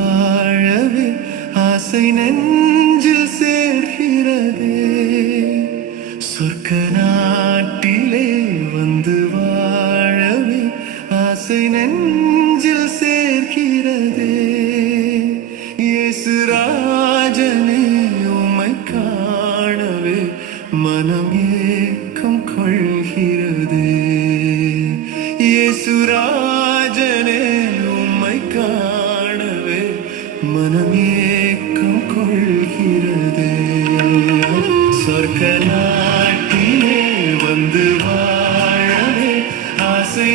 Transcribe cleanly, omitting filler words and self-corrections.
வாழவே ஆசை நெஞ்சில் சேர்கிறதே. சொர்க்க நாட்டிலே வந்து வாழவே ஆசை நெஞ்சில் சேர்கிறதே. இயேசு ராஜனே உம்மை காணவே மனம் ஏக்கம் கொள்கிறதே. இயேசு ராஜனே உம்மை காணவே மனம் ஏக்கம் கொள்கிறதே. சொர்க்க நாட்டிலே வந்து வாழவே ஆசை